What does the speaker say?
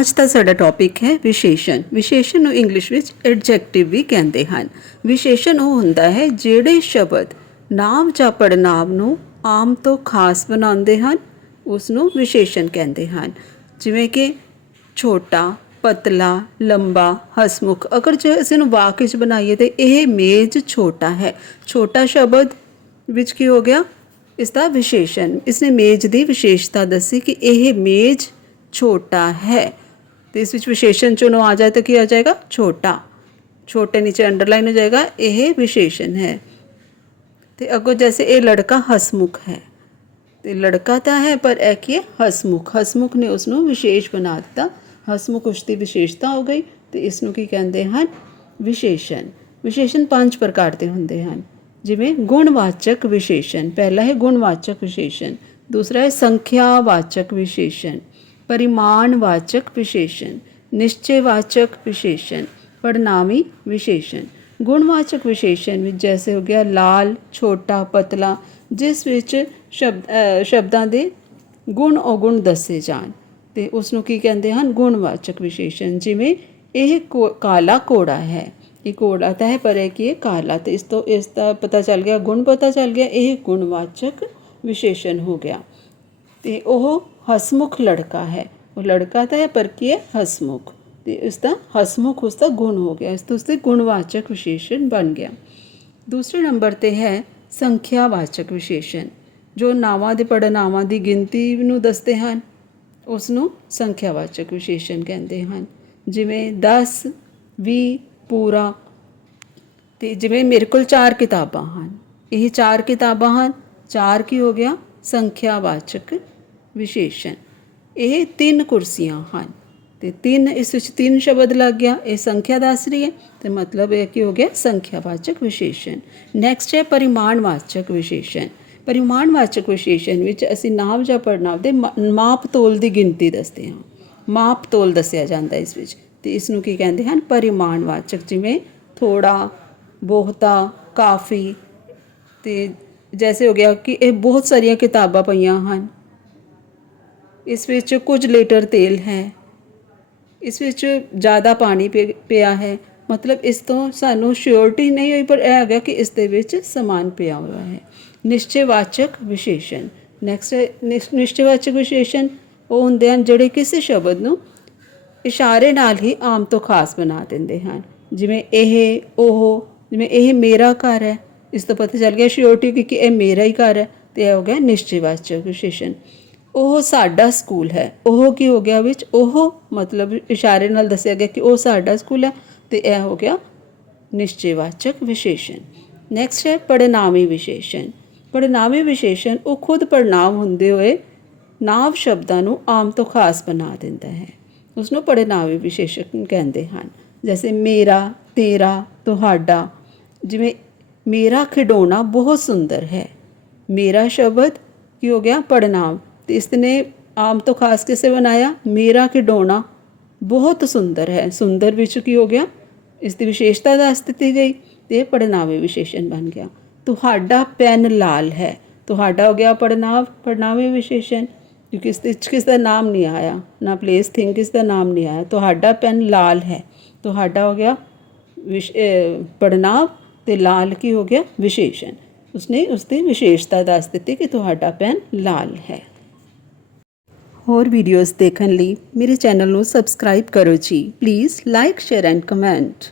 ਅੱਜ ਦਾ ਸਾਡਾ ਟੌਪਿਕ ਹੈ ਵਿਸ਼ੇਸ਼ਣ। ਵਿਸ਼ੇਸ਼ਣ ਨੂੰ ਇੰਗਲਿਸ਼ ਵਿੱਚ ਐਡਜੈਕਟਿਵ ਵੀ ਕਹਿੰਦੇ ਹਨ। ਵਿਸ਼ੇਸ਼ਣ ਉਹ ਹੁੰਦਾ ਹੈ ਜਿਹੜੇ ਸ਼ਬਦ ਨਾਮ ਜਾਂ ਪੜਨਾਮ ਨੂੰ ਆਮ ਤੋਂ ਖਾਸ ਬਣਾਉਂਦੇ ਹਨ ਉਸ ਨੂੰ ਵਿਸ਼ੇਸ਼ਣ ਕਹਿੰਦੇ ਹਨ। ਜਿਵੇਂ ਕਿ ਛੋਟਾ, ਪਤਲਾ, ਲੰਬਾ, ਹਸਮੁਖ। ਅਗਰ ਜੇ ਅਸੀਂ ਨੂੰ ਵਾਕ 'ਚ ਬਣਾਈਏ ਤੇ ਇਹ ਮੇਜ਼ ਛੋਟਾ ਹੈ। ਛੋਟਾ ਸ਼ਬਦ ਵਿੱਚ ਕੀ ਹੋ ਗਿਆ? ਇਸ ਦਾ ਵਿਸ਼ੇਸ਼ਣ। ਇਸਨੇ ਮੇਜ਼ ਦੀ ਵਿਸ਼ੇਸ਼ਤਾ ਦੱਸੀ ਕਿ ਇਹ ਮੇਜ਼ ਛੋਟਾ ਹੈ। ਤੇ ਇਸ ਵਿੱਚ ਵਿਸ਼ੇਸ਼ਣ ਚੋਂ ਆ ਜਾਏ ਤਾਂ ਕੀ ਆ ਜਾਏਗਾ? ਛੋਟਾ। ਛੋਟੇ ਨੀਚੇ ਅੰਡਰਲਾਈਨ ਹੋ ਜਾਏਗਾ, ਇਹ ਵਿਸ਼ੇਸ਼ਣ ਹੈ। ਤੇ ਅੱਗੋਂ ਜੈਸੇ ਇਹ ਲੜਕਾ ਹਸਮੁਖ ਹੈ। ਤੇ ਲੜਕਾ ਤਾਂ ਹੈ, ਪਰ ਇਹ ਕੀ ਹੈ? ਹਸਮੁਖ। ਹਸਮੁਖ ਨੇ ਉਸ ਨੂੰ ਵਿਸ਼ੇਸ਼ ਬਣਾ ਦਿੱਤਾ। ਹਸਮੁਖ ਉਸ ਦੀ ਵਿਸ਼ੇਸ਼ਤਾ ਹੋ ਗਈ ਤੇ ਇਸ ਨੂੰ ਕੀ ਕਹਿੰਦੇ ਹਨ? ਵਿਸ਼ੇਸ਼ਣ। ਵਿਸ਼ੇਸ਼ਣ ਪੰਜ ਪ੍ਰਕਾਰ ਦੇ ਹੁੰਦੇ ਹਨ। ਜਿਵੇਂ ਗੁਣਵਾਚਕ ਵਿਸ਼ੇਸ਼ਣ। ਪਹਿਲਾ ਹੈ ਗੁਣਵਾਚਕ ਵਿਸ਼ੇਸ਼ਣ। ਦੂਸਰਾ ਹੈ ਸੰਖਿਆਵਾਚਕ ਵਿਸ਼ੇਸ਼ਣ। ਪਰਿਮਾਣਵਾਚਕ ਵਿਸ਼ੇਸ਼ਣ ਨਿਸ਼ਚੈਵਾਚਕ ਵਿਸ਼ੇਸ਼ਣ ਪੜਨਾਮੀ ਵਿਸ਼ੇਸ਼ਣ ਗੁਣਵਾਚਕ ਵਿਸ਼ੇਸ਼ਣ ਵਿੱਚ ਜੈਸੇ ਹੋ ਗਿਆ ਲਾਲ ਛੋਟਾ ਪਤਲਾ ਜਿਸ ਵਿੱਚ ਸ਼ਬਦ ਸ਼ਬਦਾਂ ਦੇ ਗੁਣ ਔਗੁਣ ਦੱਸੇ ਜਾਣ ਤੇ ਉਸ ਨੂੰ ਕੀ ਕਹਿੰਦੇ ਹਨ ਗੁਣਵਾਚਕ ਵਿਸ਼ੇਸ਼ਣ ਜਿਵੇਂ ਇਹ ਕੋ- ਕਾਲਾ ਕੋੜਾ ਹੈ ਇਹ ਕੋੜਾ ਤਾਂ ਹੈ ਪਰ ਹੈ ਕਿ ਇਹ ਕਾਲਾ ਤੇ ਇਸ ਤੋਂ ਇਸ ਦਾ ਪਤਾ ਚੱਲ ਗਿਆ ਗੁਣ ਪਤਾ ਚੱਲ ਗਿਆ ਇਹ ਗੁਣਵਾਚਕ ਵਿਸ਼ੇਸ਼ਣ ਹੋ ਗਿਆ ਤੇ ਉਹ ਹਸਮੁਖ ਲੜਕਾ ਹੈ। ਉਹ ਲੜਕਾ ਤਾਂ ਹੈ, ਪਰ ਕੀ ਹੈ? ਹਸਮੁਖ। ਤੇ ਇਸ ਦਾ ਹਸਮੁਖ, ਉਸ ਦਾ ਗੁਣ ਹੋ ਗਿਆ। ਇਸ ਤੋਂ ਉਸਦੇ ਗੁਣਵਾਚਕ ਵਿਸ਼ੇਸ਼ਣ ਬਣ ਗਿਆ। ਦੂਸਰੇ ਨੰਬਰ ਤੇ ਹੈ ਸੰਖਿਆਵਾਚਕ ਵਿਸ਼ੇਸ਼ਣ, ਜੋ ਨਾਵਾਂ ਦੇ ਪੜਨਾਵਾਂ ਦੀ ਗਿਣਤੀ ਨੂੰ ਦੱਸਦੇ ਹਨ। ਉਸ ਨੂੰ ਸੰਖਿਆਵਾਚਕ ਵਿਸ਼ੇਸ਼ਣ ਕਹਿੰਦੇ ਹਨ। ਜਿਵੇਂ 10 20 ਪੂਰਾ ਤੇ ਜਿਵੇਂ ਮੇਰੇ ਕੋਲ ਚਾਰ ਕਿਤਾਬਾਂ ਹਨ। ਇਹ ਚਾਰ ਕਿਤਾਬਾਂ ਹਨ। ਚਾਰ ਕੀ ਹੋ ਗਿਆ? ਸੰਖਿਆਵਾਚਕ ਵਿਸ਼ੇਸ਼ਣ ਇਹ ਤਿੰਨ ਕੁਰਸੀਆਂ ਹਨ। ਤੇ ਤਿੰਨ, ਇਸ ਵਿੱਚ ਤਿੰਨ ਸ਼ਬਦ ਲੱਗ ਗਿਆ। ਇਹ ਸੰਖਿਆ ਦੱਸ ਰਹੀ ਹੈ। ਤੇ ਮਤਲਬ ਇਹ ਕੀ ਹੋ ਗਿਆ? ਸੰਖਿਆਵਾਚਕ ਵਿਸ਼ੇਸ਼ਣ ਨੈਕਸਟ ਹੈ ਪਰਿਮਾਣਵਾਚਕ ਵਿਸ਼ੇਸ਼ਣ ਪਰਿਮਾਣਵਾਚਕ ਵਿਸ਼ੇਸ਼ਣ ਵਿੱਚ ਅਸੀਂ ਨਾਮ ਜਾਂ ਪੜਨਾਮ ਦੇ ਮਾ- ਮਾਪ ਤੋਲ ਦੀ ਗਿਣਤੀ ਦੱਸਦੇ ਹਾਂ। ਮਾਪ ਤੋਲ ਦੱਸਿਆ ਜਾਂਦਾ ਇਸ ਵਿੱਚ। ਤੇ ਇਸ ਨੂੰ ਕੀ ਕਹਿੰਦੇ ਹਨ? ਪਰਿਮਾਣਵਾਚਕ, ਜਿਵੇਂ ਥੋੜਾ ਬਹੁਤਾ, ਕਾਫੀ। ਤੇ ਜੈਸੇ ਹੋ ਗਿਆ ਕਿ ਇਹ ਬਹੁਤ ਸਾਰੀਆਂ ਕਿਤਾਬਾਂ ਪਈਆਂ ਹਨ। ਇਸ ਵਿੱਚ ਕੁਝ ਲੀਟਰ ਤੇਲ ਹੈ। ਇਸ ਵਿੱਚ ਜ਼ਿਆਦਾ ਪਾਣੀ ਪਿਆ ਹੈ। ਮਤਲਬ ਇਸ ਤੋਂ ਸਾਨੂੰ ਸ਼ਿਓਰਟੀ ਨਹੀਂ ਹੋਈ, ਪਰ ਇਹ ਹੈਗਾ ਕਿ ਇਸ ਦੇ ਵਿੱਚ ਸਮਾਨ ਪਿਆ ਹੋਇਆ ਹੈ। ਨਿਸ਼ਚੈਵਾਚਕ ਵਿਸ਼ੇਸ਼ਣ। ਨੈਕਸਟ ਨਿਸ਼ਚੈਵਾਚਕ ਵਿਸ਼ੇਸ਼ਣ ਉਹ ਹੁੰਦੇ ਹਨ ਜਿਹੜੇ ਕਿਸੇ ਸ਼ਬਦ ਨੂੰ ਇਸ਼ਾਰੇ ਨਾਲ ਹੀ ਆਮ ਤੋਂ ਖਾਸ ਬਣਾ ਦਿੰਦੇ ਹਨ। ਜਿਵੇਂ ਇਹ, ਉਹ, ਜਿਵੇਂ ਇਹ ਮੇਰਾ ਘਰ ਹੈ। ਇਸ ਤੋਂ ਪਤਾ ਚੱਲ ਗਿਆ ਸ਼ਿਓਰਟੀ ਕਿ ਕਿ ਇਹ ਮੇਰਾ ਹੀ ਘਰ ਹੈ ਤੇ ਇਹ ਹੋ ਗਿਆ ਨਿਸ਼ਚੈਵਾਚਕ ਵਿਸ਼ੇਸ਼ਣ। ਉਹ ਸਾਡਾ ਸਕੂਲ ਹੈ। ਉਹ ਕੀ ਹੋ ਗਿਆ ਵਿੱਚ? ਉਹ ਮਤਲਬ ਇਸ਼ਾਰੇ ਨਾਲ ਦੱਸਿਆ ਗਿਆ ਕਿ ਉਹ ਸਾਡਾ ਸਕੂਲ ਹੈ ਤੇ ਇਹ ਹੋ ਗਿਆ ਨਿਸ਼ਚੈਵਾਚਕ ਵਿਸ਼ੇਸ਼ਣ। ਨੈਕਸਟ ਹੈ ਪੜਨਾਮੀ ਵਿਸ਼ੇਸ਼ਣ। ਪੜਨਾਮੀ ਵਿਸ਼ੇਸ਼ਣ ਉਹ ਖੁਦ ਪੜਨਾਮ ਹੁੰਦੇ ਹੋਏ ਨਾਮ ਸ਼ਬਦਾਂ ਨੂੰ ਆਮ ਤੋਂ ਖਾਸ ਬਣਾ ਦਿੰਦਾ ਹੈ। ਉਸ ਨੂੰ ਪੜਨਾਮੀ ਵਿਸ਼ੇਸ਼ਣ ਕਹਿੰਦੇ ਹਨ। ਜੈਸੇ ਮੇਰਾ, ਤੇਰਾ, ਤੁਹਾਡਾ, ਜਿਵੇਂ ਮੇਰਾ ਖਿਡੌਣਾ ਬਹੁਤ ਸੁੰਦਰ ਹੈ। ਮੇਰਾ ਸ਼ਬਦ ਕੀ ਹੋ ਗਿਆ? ਪੜਨਾਮ ਤੇ ਇਸ ਨੇ ਆਮ ਤੋਂ ਖਾਸ ਕਿਸੇ ਬਣਾਇਆ ਮੇਰਾ ਖਿਡੌਣਾ ਬਹੁਤ ਸੁੰਦਰ ਹੈ ਸੁੰਦਰ ਵਿੱਚ ਕੀ ਹੋ ਗਿਆ ਇਸ ਦੀ ਵਿਸ਼ੇਸ਼ਤਾ ਦੱਸ ਦਿੱਤੀ ਗਈ ਤੇ ਇਹ ਪੜਨਾਵੇਂ ਵਿਸ਼ੇਸ਼ਣ ਬਣ ਗਿਆ ਤੁਹਾਡਾ ਪੈਨ ਲਾਲ ਹੈ ਤੁਹਾਡਾ ਹੋ ਗਿਆ ਪੜਨਾਵ ਪੜਨਾਵੇਂ ਵਿਸ਼ੇਸ਼ਣ ਕਿਉਂਕਿ ਇਸ ਵਿੱਚ ਕਿਸ ਦਾ ਨਾਮ ਨਹੀਂ ਆਇਆ ਨਾ ਪਲੇਸ ਥਿੰਗ ਕਿਸ ਦਾ ਨਾਮ ਨਹੀਂ ਆਇਆ ਤੁਹਾਡਾ ਪੈਨ ਲਾਲ ਹੈ ਤੁਹਾਡਾ ਹੋ ਗਿਆ ਵਿਸ਼ ਅਹ ਪੜਨਾਵ ਤੇ ਲਾਲ ਕੀ ਹੋ ਗਿਆ ਵਿਸ਼ੇਸ਼ਣ ਉਸਨੇ ਉਸ ਦੀ ਵਿਸ਼ੇਸ਼ਤਾ ਦੱਸ ਦਿੱਤੀ ਕਿ ਤੁਹਾਡਾ ਪੈਨ ਲਾਲ ਹੈ ਹੋਰ ਵੀਡੀਓਜ਼ ਦੇਖਣ ਲਈ ਮੇਰੇ ਚੈਨਲ ਨੂੰ ਸਬਸਕ੍ਰਾਈਬ ਕਰੋ ਜੀ। Please like share and comment